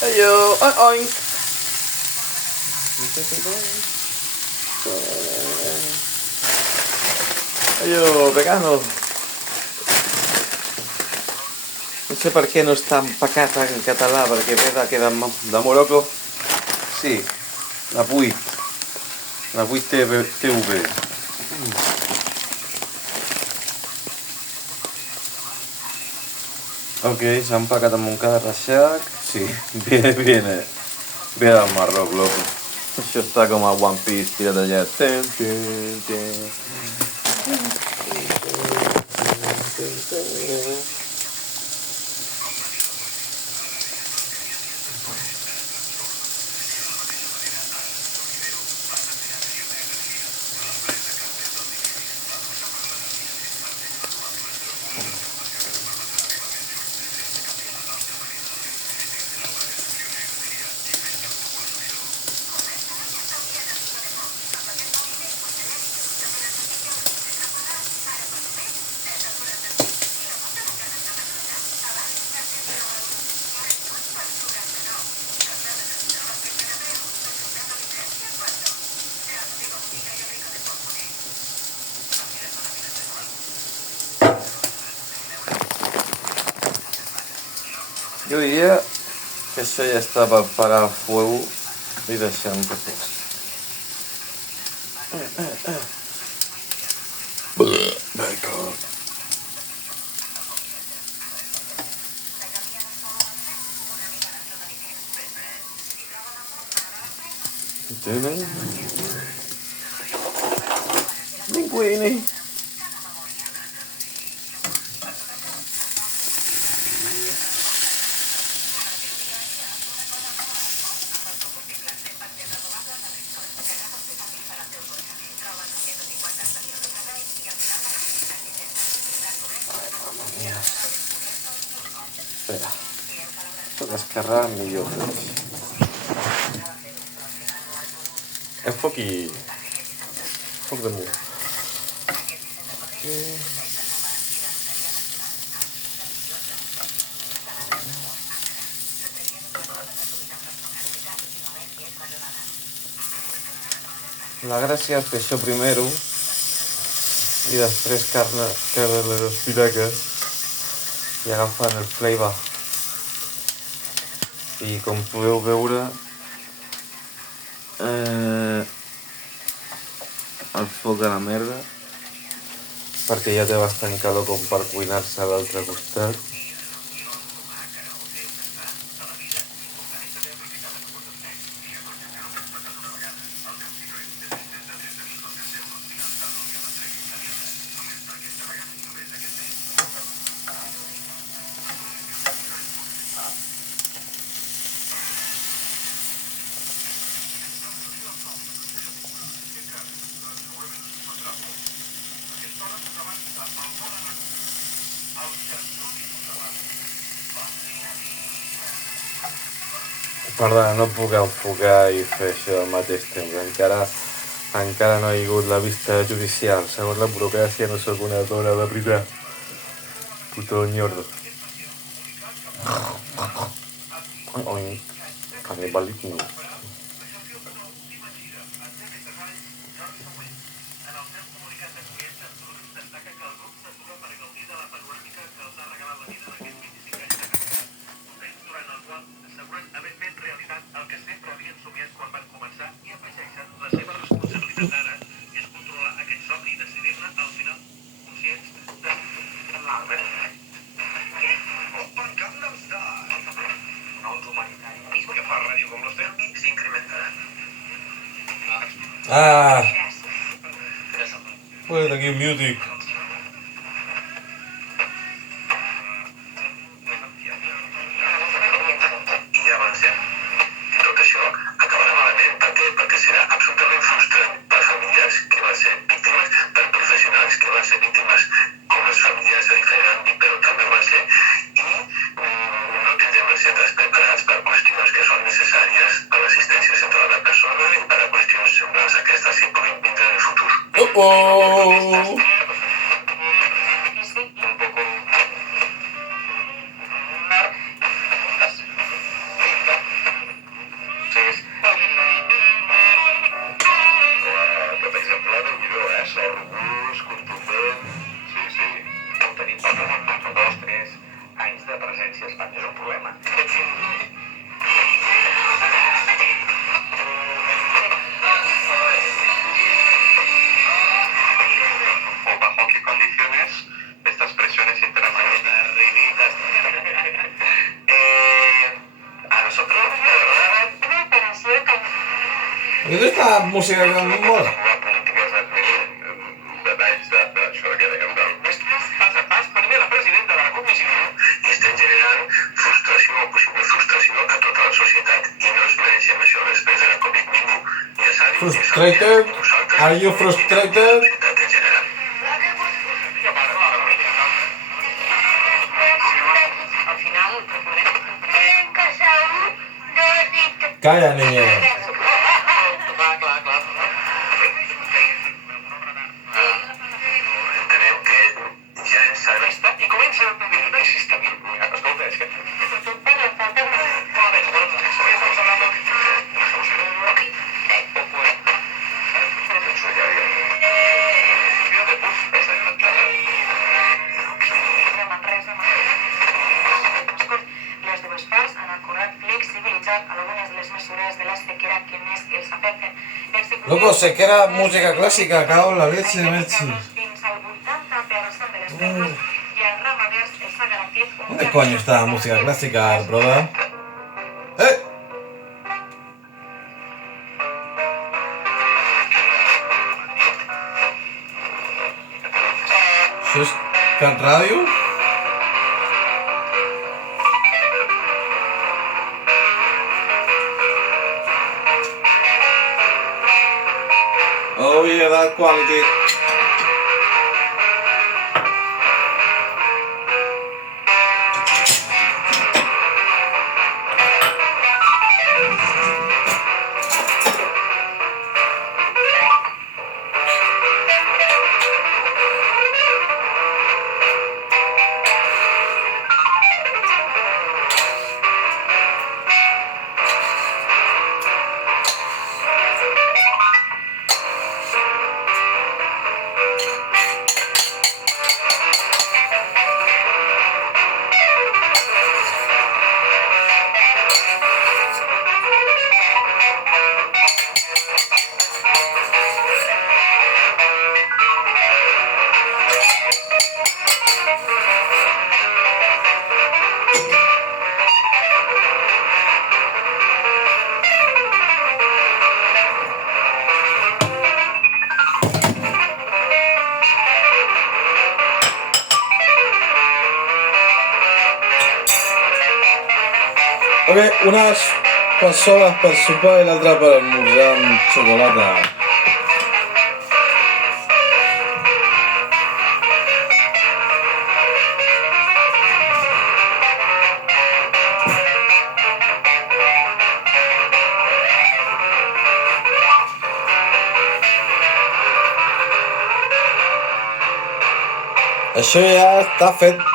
Ayo, oink. Ayo, vegano. No sé per què no està empacat en català, perquè ve de Morocco. Sí, la 8. La 8 TV. Ok, s'ha empacat amb un cada reixac. Sí, viene del Marroc, loco. Això està com a One Piece, tirat allà. Jo diria que això ja està per parar el fuego i deixem que fos. D'acord. Linguini. Espera, soc esquerrà millor. Enfoc damunt. La gràcia és fer això primer i després carne les espinaques i agafen el flavor. I com podeu veure, el foc a la merda, perquè ja té bastant calor com per cuinar-se a l'altre costat. Perdona, no puc enfocar i fer això al mateix temps. Encara no ha hagut la vista judicial. Segons la burocràcia no sóc una dona de veritat. Puto ñordo. Canibalisme. Ah! Where's the new music? Oh! I aquesta música que em mola. Frustrated? Are you frustrated? Calla, niña. Loco, se queda música clásica, cago en la leche, Merchi. ¿Dónde coño está la música clásica, broda? ¡Eh! ¿Eso es Can Radio? Oh yeah, that quality. Ok, unes cassoles per sopar i l'altra per esmorzar amb xocolata. Això ja està fet.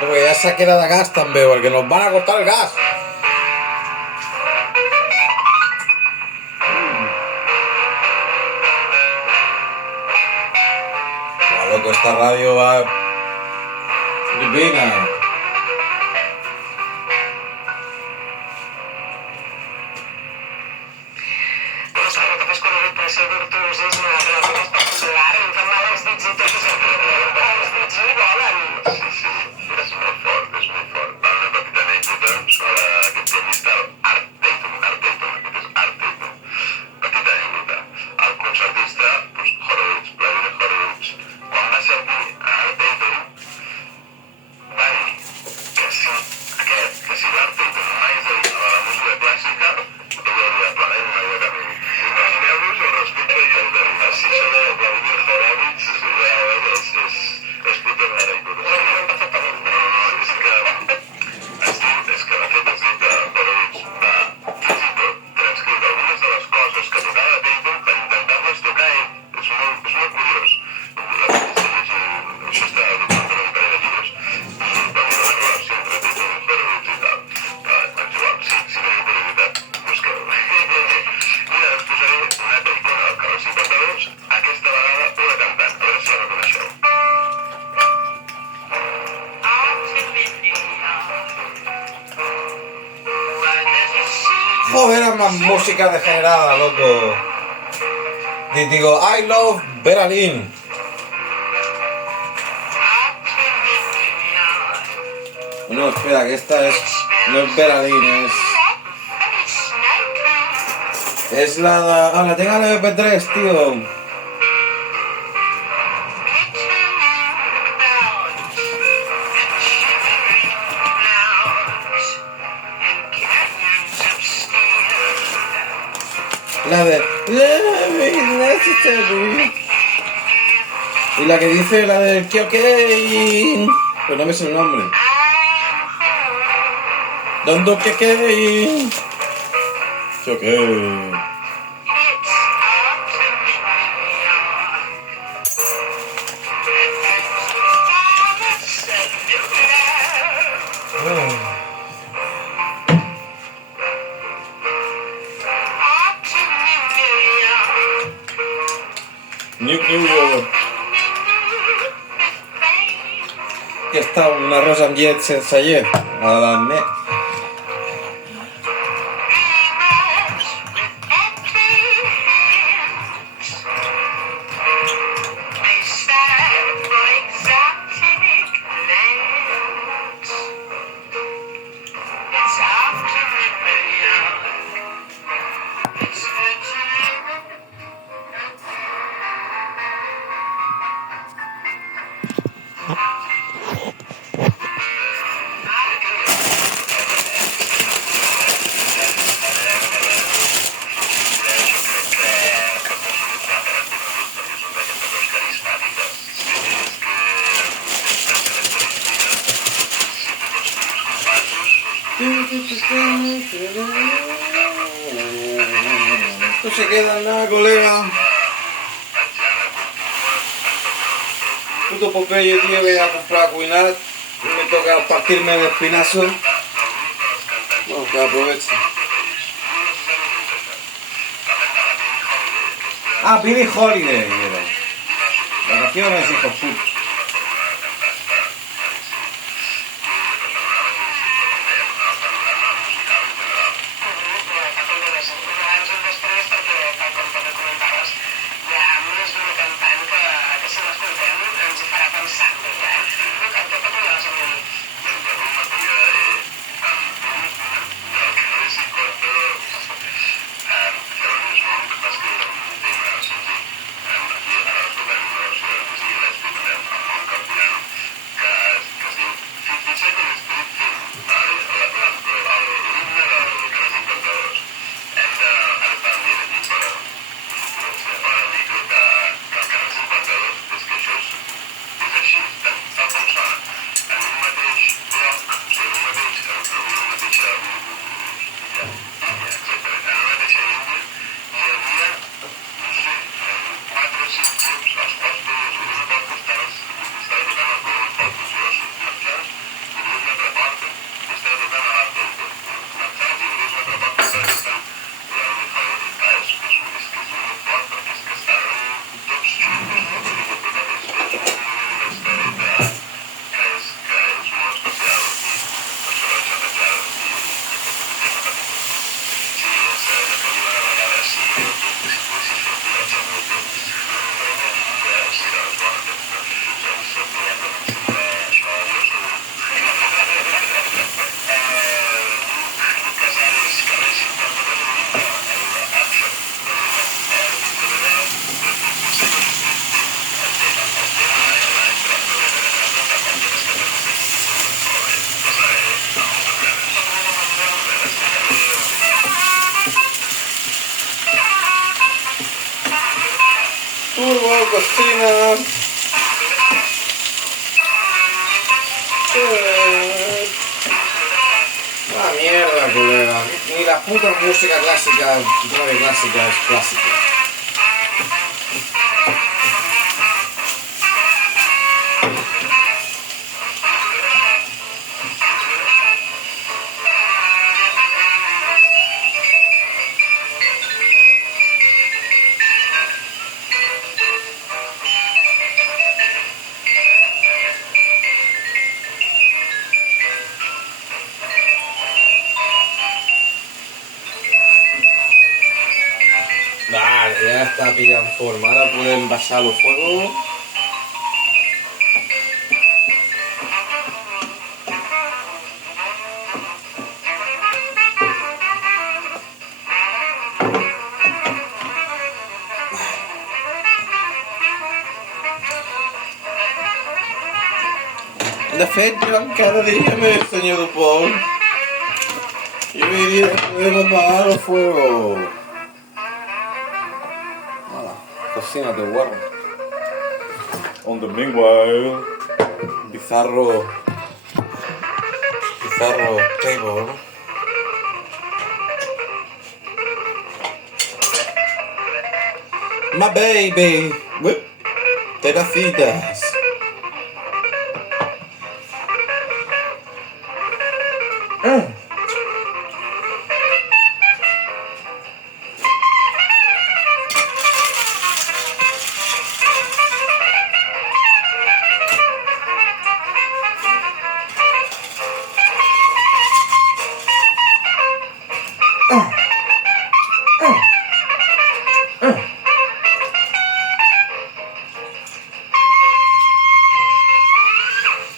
Porque ya se queda de gas també, perquè nos van a cortar el gas. Loco, esta radio va divina. Joder, más música degenerada, loco. Digo, I love Berlin. No, espera, que esta es... No es Beralín, es la... Ah, la tengo en el MP3, tío. La de... Y la que dice la del que ok. Pero no me sé el nombre. Dando que ok. Que ok. New York. Que està una rosa amb llet sense llet. A la me... No se queda nada, colega. Puto Popeye, tío, que ya a comprar a cuinar. Y me toca partirme el espinazo. Bueno, que aproveche. Ah, Billie Holiday. Vacaciones, hijos putos. Cocina. Ah, mierda, colega. Ni la puta música clásica, grave clásica, es clásica. Vale, ya está pillado en forma. Ahora pueden pasar los fuegos. De fet, jo cada dia me senyor Dupont. Y hoy día podemos apagar el fuego. Hola, cocínate, guarro. On the meanwhile, bizarro table. My baby, whip, pedacitas.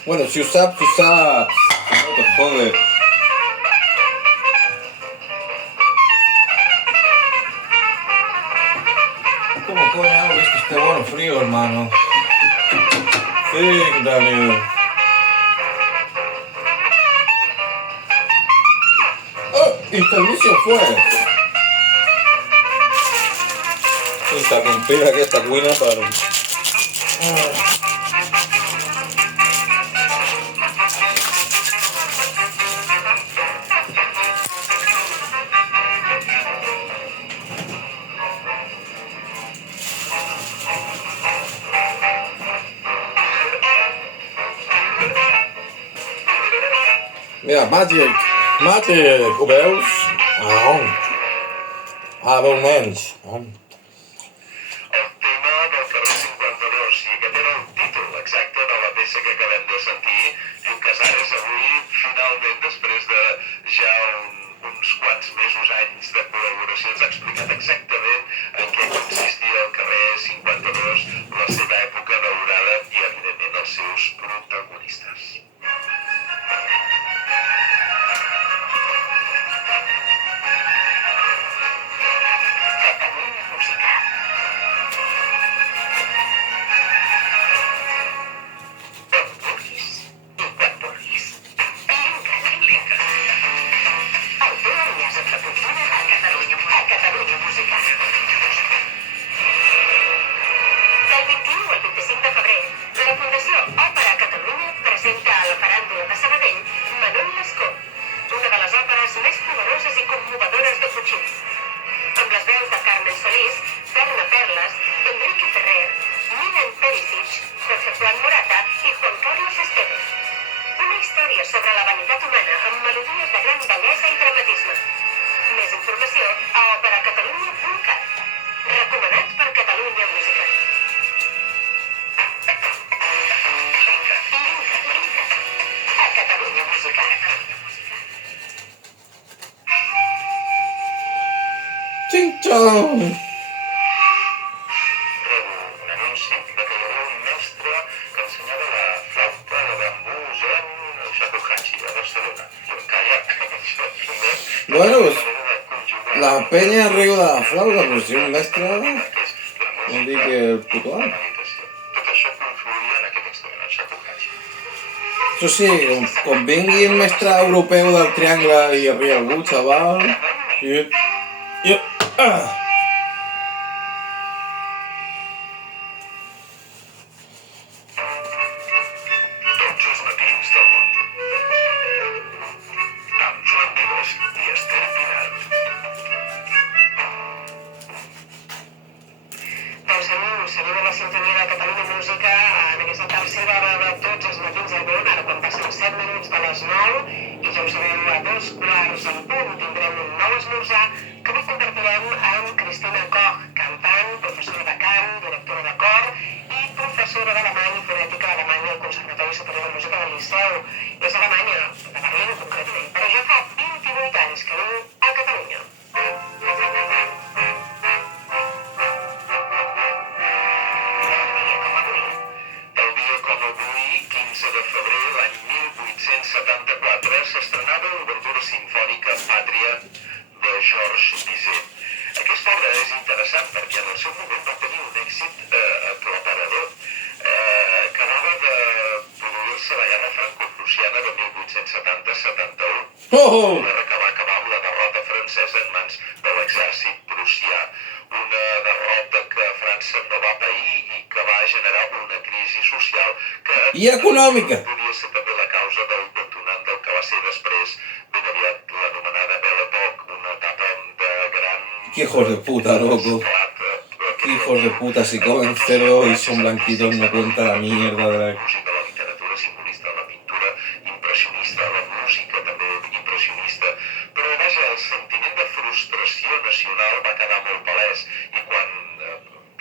Bueno, si usas, tú sabes. No te jodes. ¿Cómo coño hago que esto esté bueno frío, hermano? Sí, Daniel. ¡Oh! Intermission fue. Interrumpir aquesta cuina per... Mira, Magic, ho veus? Veu nens. El tema del carrer 52, i aquest era el títol exacte de la peça que acabem de sentir. Lluc Casares avui, finalment, després de ja uns quants mesos, anys de col·laboració, ens ha explicat exactament en què consistia el carrer 52, la seva època daurada i, evidentment, els seus protagonistes. Sobre la vanitat humana amb melodies de gran bellesa i dramatisme. Més informació a operacatalunya.cat. Recomanat per Catalunya Música. Linka. A Catalunya Música. Xing-xong! Rebo un anunci de que hi havia un mestre que ensenyava la flauta de bambú zen Shakuhachi a Barcelona. Calla, això és Bueno, una pues, manera de conjugar... la peña arriba de la flauta, pues si un mestre... que és la No música digui el puto i la amo. meditació. Tot això confluïa en aquest instrument, el Shakuhachi. Això sí, com vingui el mestre europeu del triangle i arriba algú, xaval... Tots els matins del món. Amb Joan Vives i Esther Pinar. Doncs seguim a la sintonia de Catalunya Música en aquesta tercera hora de tots els matins del món, ara quan passen 7 minuts de les 9, i ja ho sabeu, a 2:15 tindrem un nou esmorzar que avui compartirem amb Cristina Koch, cantant, professora de cant, directora de cor i professora d'alemany i fonètica alemanya al Conservatori Superior de Música del Liceu. És Alemanya, de Berlín concretament, però ja fa 28 anys que viu a Catalunya. Tal dia com avui, 15 de febrer de l'any 1874, s'estrenava l'obertura simfònica Pàtria de Georges Bizet. Aquesta obra és interessant perquè en el seu moment va tenir un èxit aclaparador. Acabava de produir Tercer la Guerra Franco-Prussiana de 1870-71. Oh! Guerra que va acabar amb la derrota francesa en mans de l'exèrcit prussià. Una derrota que França no va pair i que va generar una crisi social que... I econòmica. Podria ser també la causa del detonant del que va ser després, ben aviat, l'anomenada Belle Époque, una etapa de gran... ¡Qué hijos de puta, loco! ¡Qué hijos de puta! Si comen cerdo y son blanquitos no cuenta la mierda de la... música, la literatura simbolista, la pintura impressionista, la música també impressionista, però vaja, el sentiment de frustració nacional va quedar molt palès i quan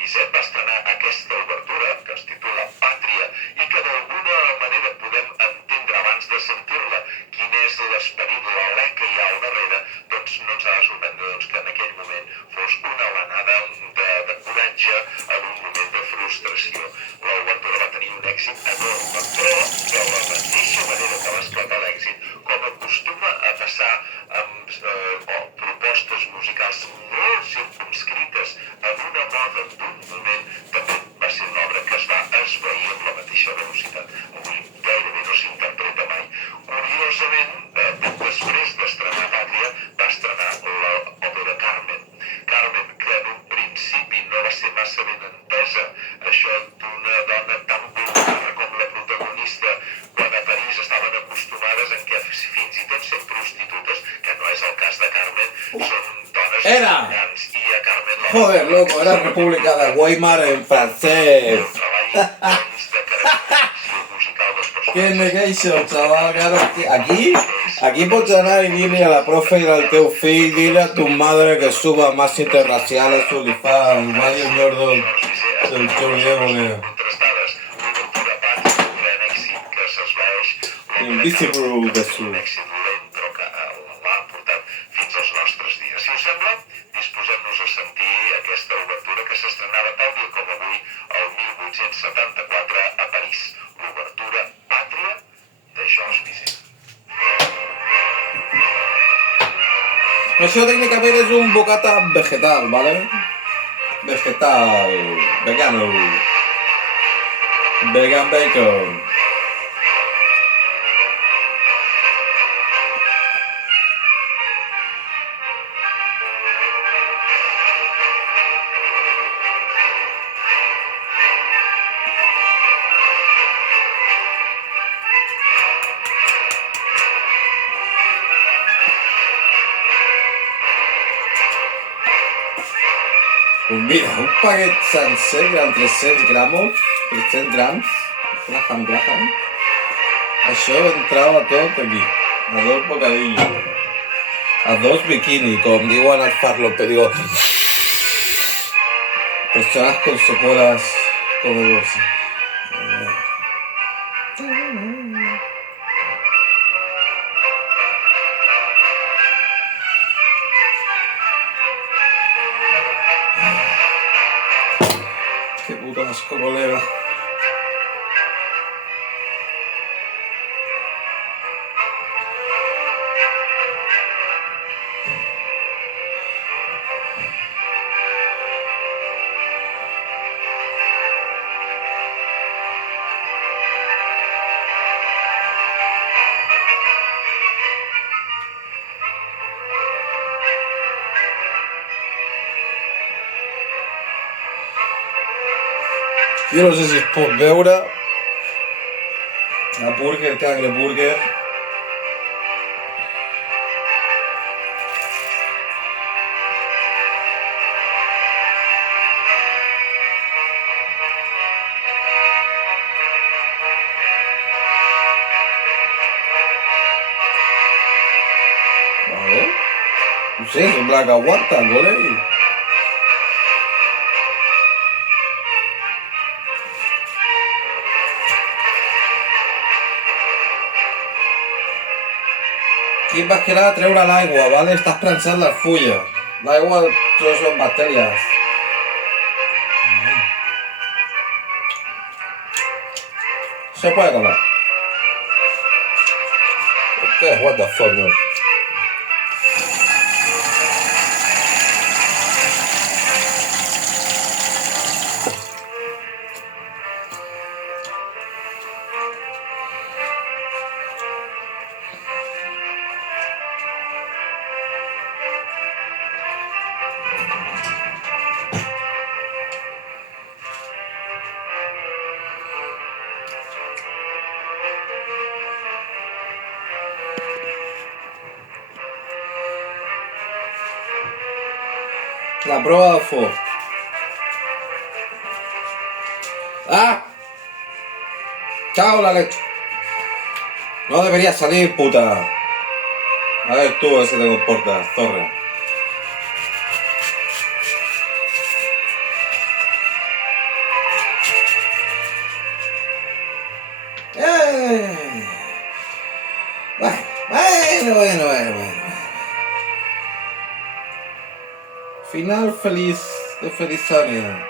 Bizet va estrenar aquesta obertura, que es titula Pàtria, i que d'alguna manera podem entendre abans de sentir-la quin és l'esperit, l'alè que hi ha al darrere, doncs no ens ha de sorprendre que en aquell moment fos una alenada de coratge en un moment de frustració. L'obertura va tenir un èxit enorme, però de la mateixa manera que va esclatar l'èxit, com acostuma a passar amb propostes musicals molt circumscrites en una moda d'un moment, també va ser una obra que es va esvair amb la mateixa velocitat. Avui gairebé no s'interpreta mai. Curiosament, poc després d'estrenar Pàtria, va estrenar l'òpera Carmen. Carmen, que en un principi no va ser massa ben entesa, això d'una dona tan vulgar com la protagonista, quan a París estaven acostumades en què fins i tot sent prostitutes, que no és el cas de Carmen, són dones elegants, i a Carmen... Joder, loco, era República de Weimar en francés. Que negation, chaval, claro. Aquí pots anar i dir-li a la profe i al teu fill, dile a tu madre que suba más interraciales o li fa el baño ñordo del teu llevo. Invisible de su... Un èxit lent, però que l'ha portat fins als nostres dies. Si us sembla, disposem-nos a sentir aquesta obertura que s'estrenava tal dia com avui, el 1874, a París. L'obertura Pàtria de Georges Bizet. Això tècnicament és un bocata vegetal, ¿vale? Vegetal, vegano, vegan bacon. Pues mira, un paquet sencer gran 300 grams, Graham. Això entrava tot aquí, a 2 bocadillos, a 2 bikini, com diuen al farlope, digo, personas con secuelas como vos. Qué puto asco, colega. Jo no sé si es pot veure la Burger, Cangreburger. Vale. No sé, sembla que aguanta, col·legui. Aquí més que nada treure l'aigua, ¿vale? Estàs prensant les fulles. L'aigua són bactèries. Se puede comer. ¿Qué? What the fuck, no? La prueba del fuego. ¡Ah! ¡Chao la leche! No debería salir, puta. A ver tú, a ver si te comportas, zorra. Bueno. Final feliz de Felizania.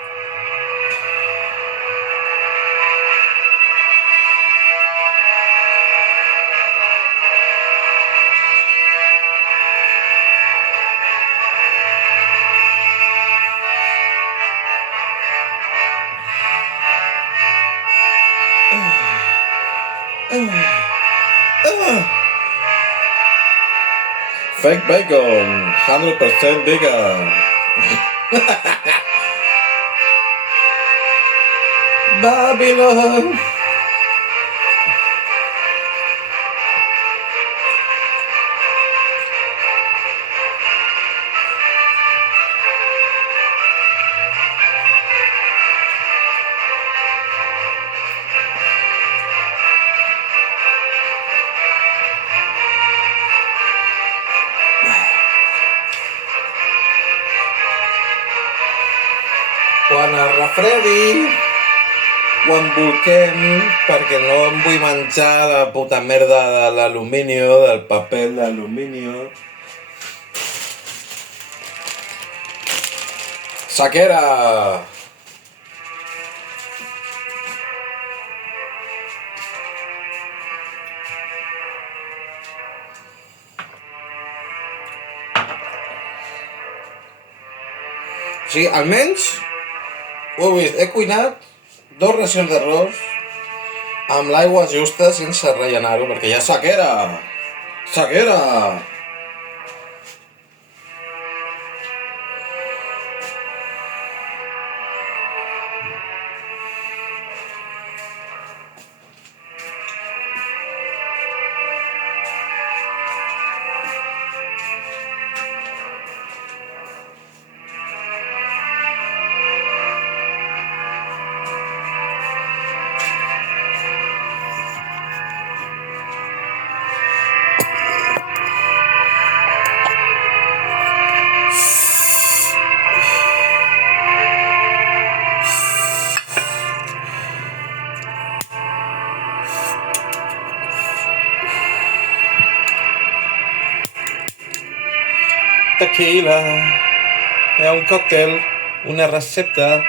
Fake bacon, 100% vegan. Babylon. Quan es refredi, quan volquem, perquè no em vull menjar la puta merda de l'alumini, del paper d'alumini. Sequera! O sigui, almenys ho heu vist, he cuinat 2 racions d'arròs amb l'aigua justa sense rellenar-ho perquè hi ha sequera! Sequera! Tequila, è un cocktail, una recepta.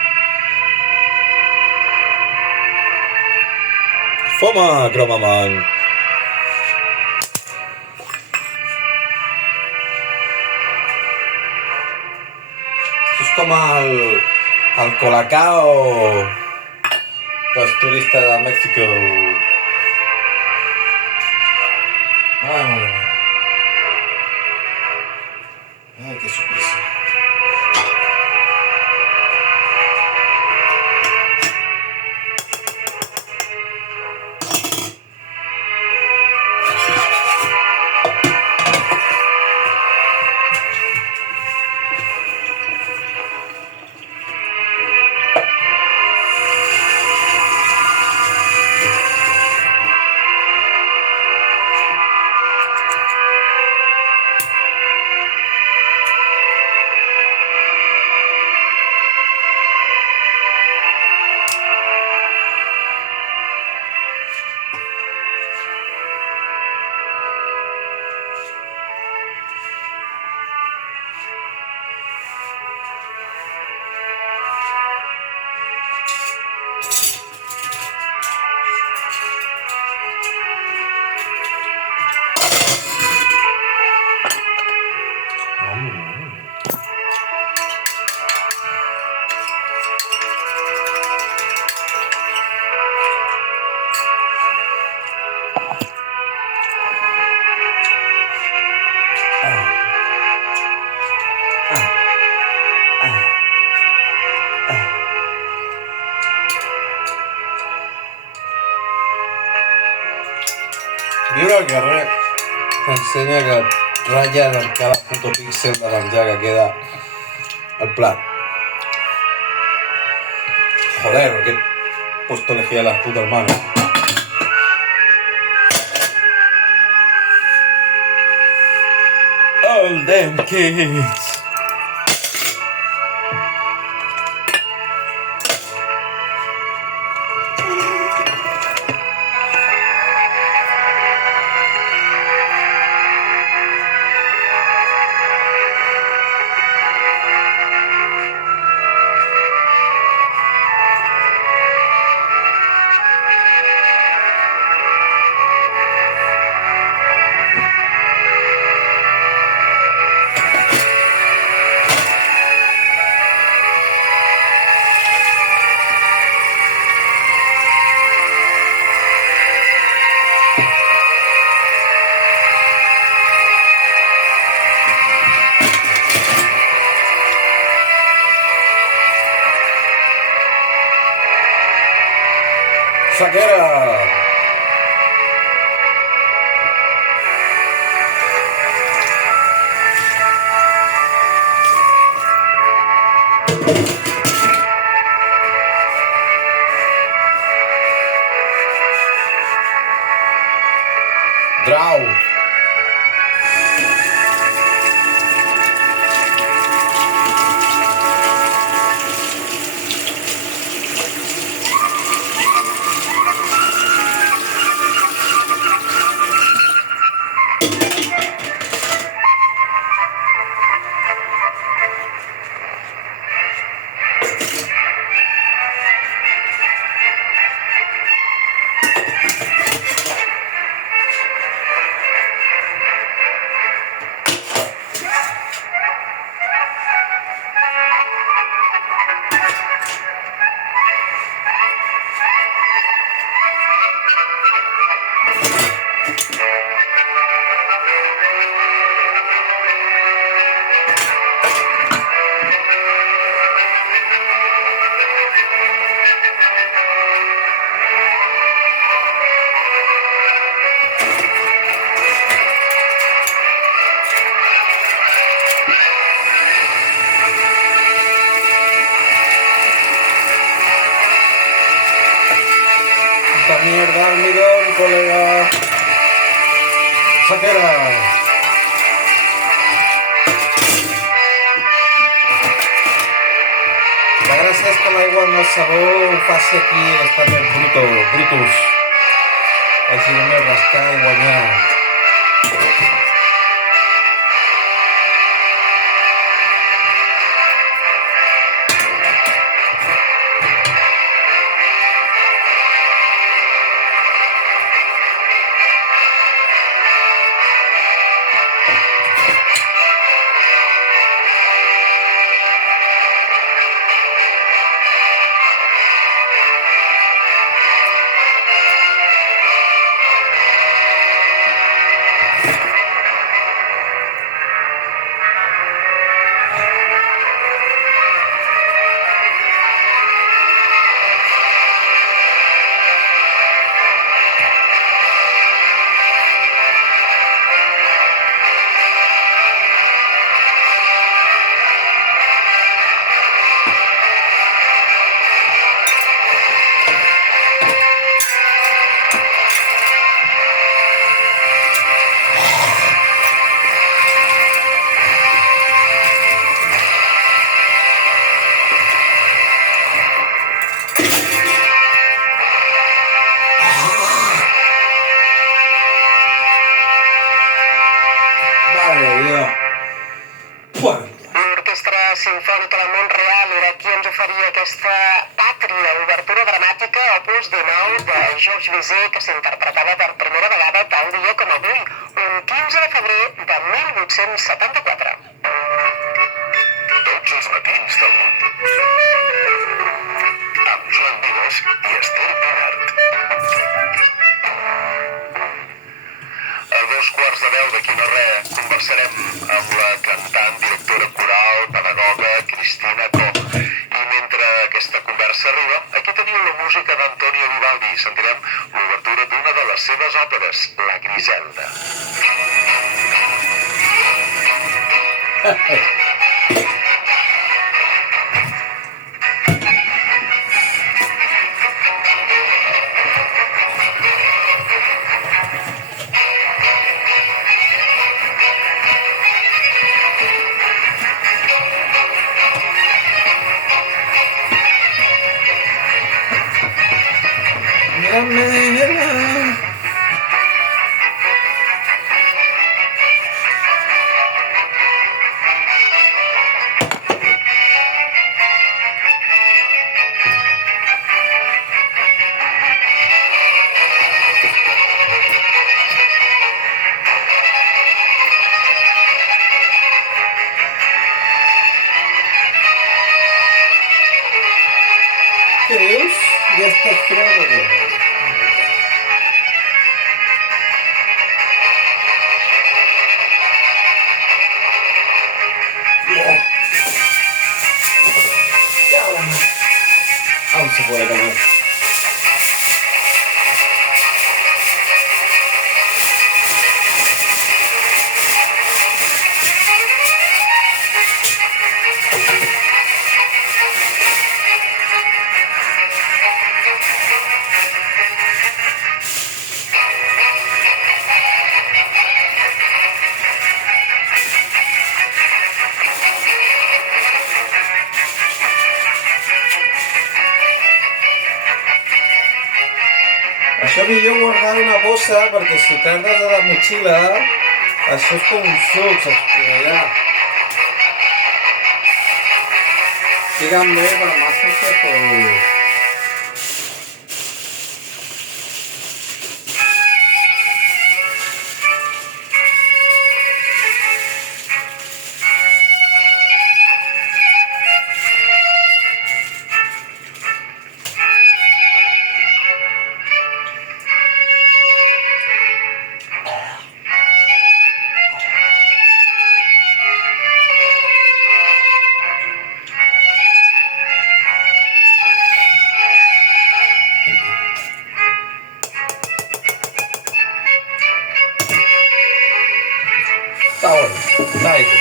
Foma, Gromaman. És com el Colacao dels turistes de Mèxic. Ai, que suplici. Viure al carrer t'ensenya que ratllen en cada puto píxel de l'enllà que queda al plat. Joder, qué puesto elegí a las putas manos. All them kids. Saquera. Drought. Esta mierda, almidón, colega. Saquera. La gràcia és que l'aigua amb el sabó ho faci aquí estar més brutus. Així només rascar i guanyar. L'Orquestra Simfònica de Mont-real era qui ens oferia aquesta pàtria obertura dramàtica opus 19 de Georges Bizet, que s'interpretava per primera vegada tal dia com avui, un 15 de febrer de 1874. Tots els matins del món. Amb Joan Vives i Esther Pinart. A 2:15 d'aquí no res, conversarem amb la cantant, directora coral, pedagoga Cristina Koch. I mentre aquesta conversa arriba, aquí teniu la música d'Antonio Vivaldi. Sentirem l'obertura d'una de les seves òperes, La Griselda. puede comer. Això millor guardar una bossa perquè si cardes a la motxilla això és com un suc, s'exprimirà. Díganme para más consejos. Está bueno, está rico.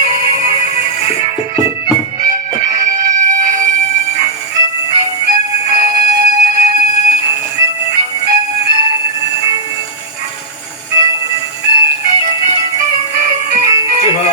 Sí, va.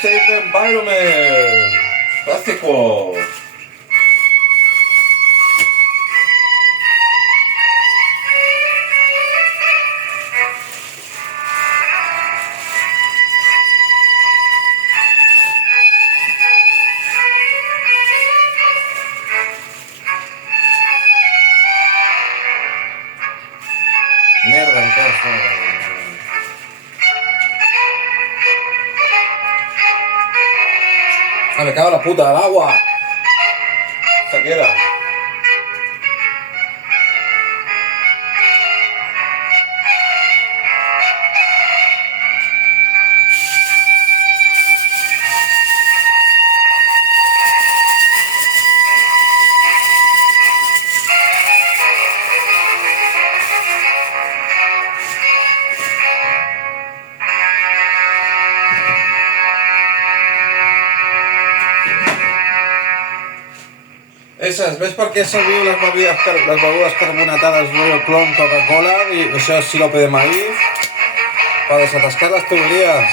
Save the environment. Plástico. Mierda en casa. Ah, me cago en la puta del agua. ¿Esta qué era? Esas, ¿ves por qué serviu las begudes carbonatades rollo clon Coca-Cola y eso es sirope de maíz? Para desatascar las tuberías.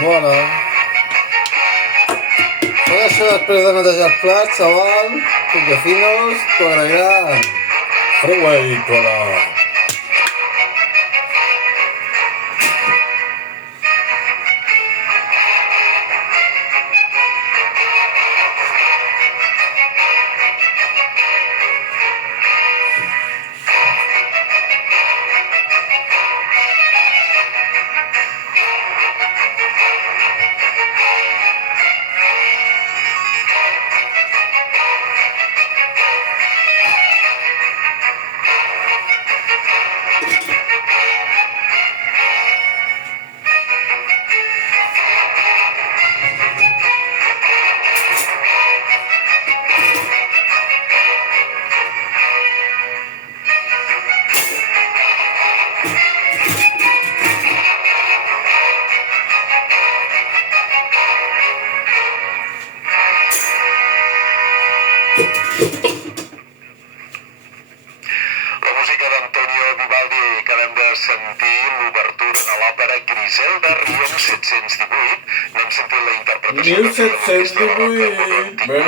Bueno. Tot això després de netejar els plats, xaval, tus vecinos t'ho agrairan. Freeway, cola. l'òpera Griselda, Riem 718, n'hem sentit la interpretació 1718. per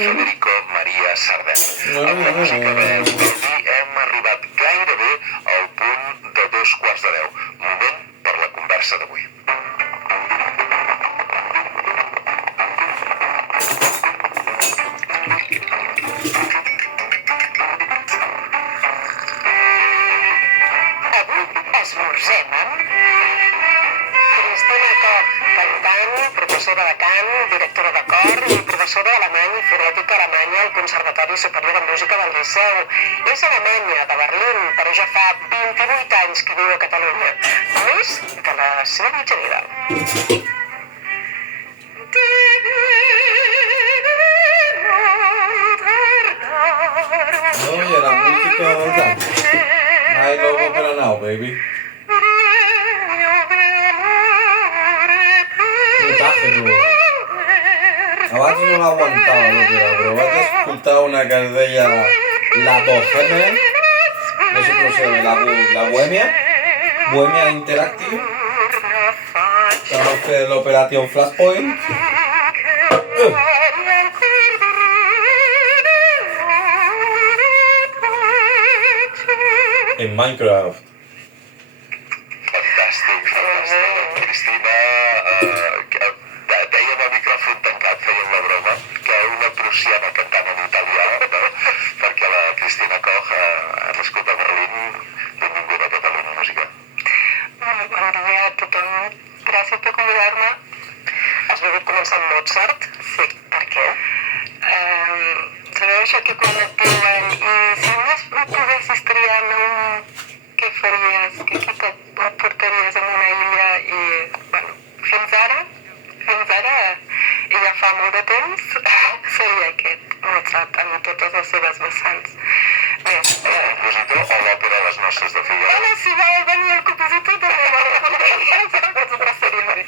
Federico Maria Sardem. Amb la música de Vivaldi hem arribat gairebé al punt de 2:15. Moment per la conversa d'avui. Esmorzem amb Cristina Koch, cantant, professora de cant, directora de cor i professora d'alemany i fonètica alemanya al Conservatori Superior de Música del Liceu. És alemanya, de Berlín, però ja fa 28 anys que viu a Catalunya, més que la seva mitja vida. Oye, la música otra. I love opera now, baby. Abans no l'aguantava l'òpera, però vaig escoltar una que es deia La Bohème, no sé com se diu, la Bohèmia, Bohèmia Interactive, que va fer l'Operation Flashpoint. En Minecraft. Fantàstic. Cristina, dèiem al micròfon tancat, fèiem la broma, que una prussiana cantant en italià, no? Perquè la Cristina Koch ha nascut a Berlín. Benvinguda a Catalunya Música. Bon dia a tothom. Gràcies per convidar-me. Has volgut començar amb Mozart? Sí, per què? Sabeu això que quan et diuen i si només poguessis triar què faries, què et portaries en una illa i, bueno, fins ara, i ja fa molt de temps, seria aquest Mozart amb totes les seves vessants. Bé, El compositor o l'òpera Les Noces de Figaro? bueno, si vol venir el compositor també seria bé.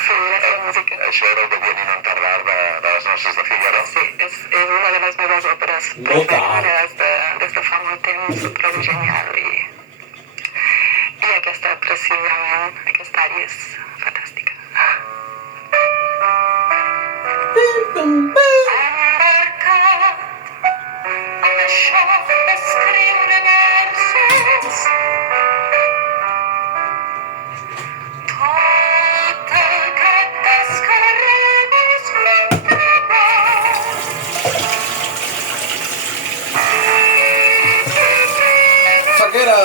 Sí, la seva música. Això era el de Bien y non tardar de Les Noces de Figaro. Sí, és una de les meves òperes preferides des de fa molt temps, ho trobo genial i aquesta precisament, aquesta àrea és fantàstica. Embarcat en això d'escriure versos, tot el que descarreguis Shakira!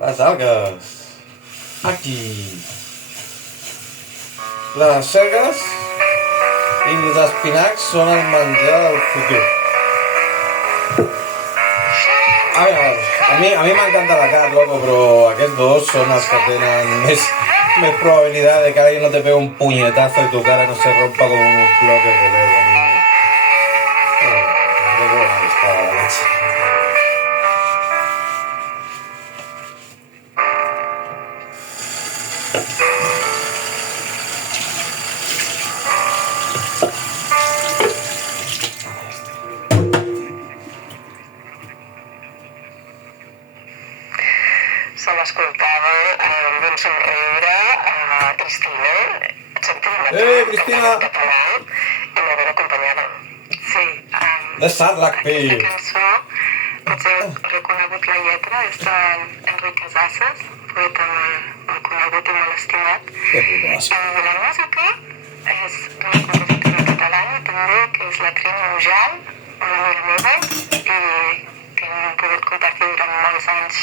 Les algues. Aquí. Les segues i els espinacs són el menjar del futur. A mi m'encanta la carn, loco, però aquests dos són els que tenen més probabilidad de que alguien no te pegue un puñetazo y tu cara no se rompa como unos bloques de Lego, niño. Qué buena estaba la leche. Se l'escoltava amb un somriure a Cristina. Et sentia Cristina! en català i molt ben acompanyada. Sí. The Sadlac Aquesta Pig. cançó, potser heu reconegut la lletra, és d'Enric Casasses, poeta molt conegut i molt estimat. I la música és d'una compositora catalana també, que és la Trini Mujal, una amiga meva, i que hem pogut compartir durant molts anys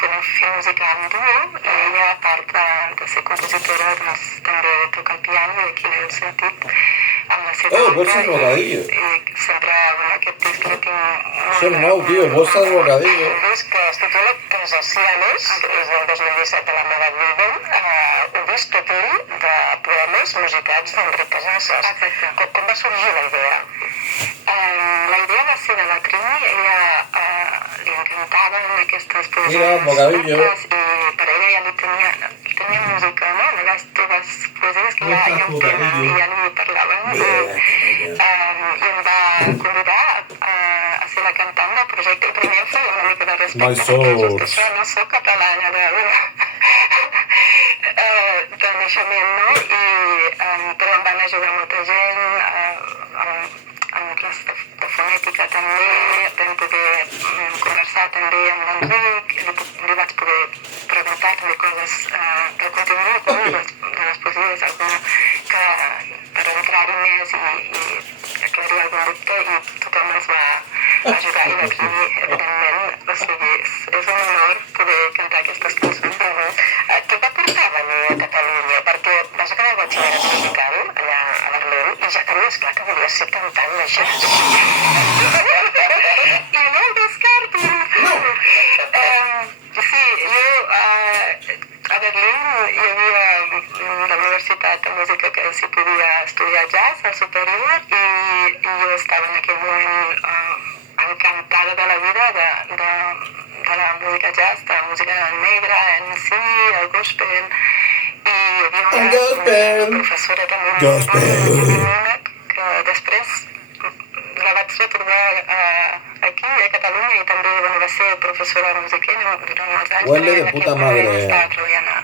podem fer música en duo, i ella, a part de ser compositora, doncs, també toca el piano, i aquí l'he sentit amb la seva bolsas bocadillo. i sempre, bueno, aquest disc que tinc Son nou, tío, bolsas bocadillo. un disc que es titula Casasianes, és del 2017 de la meva vida, un disc tot ell de poemes musicats d'Enric Casasses. Com va sorgir la idea? La idea va ser de la Trini, ella li encantaven aquestes poesies Mira, bocadillo. i per ella ja li tenia música, no? De les teves poesies que ja ho tenen i ja li parlaven i em va convidar a ser la cantant del projecte i primer em feia una mica de respecte My perquè just soul. això, no soc catalana de naixement, no? Però em van ajudar molta gent amb classes de fonètica també, vam poder conversar també amb l'Enric, li vaig poder preguntar també coses del contingut, no? de les poesies, alguna que per entrar-hi més i aclarir algun dubte i tothom ens va ajudar i aquí, evidentment, o sigui, és un honor poder cantar aquestes cançons. Què va portar a venir a Catalunya? Perquè vas acabar el batxillerat musical allà a Berlín i ja tenies clar que volies ser cantant de jazz. I no el descarto. Sí, jo a Berlín hi havia la Universitat de Música que s'hi podia estudiar jazz al superior i jo estava en aquell moment encantada de la vida de la música jazz, de la música negra, MC, el gospel, i hi havia una professora també que després la vaig retrobar aquí a Catalunya i també va ser professora musical durant molts anys. Huele de puta madre. Estava treballant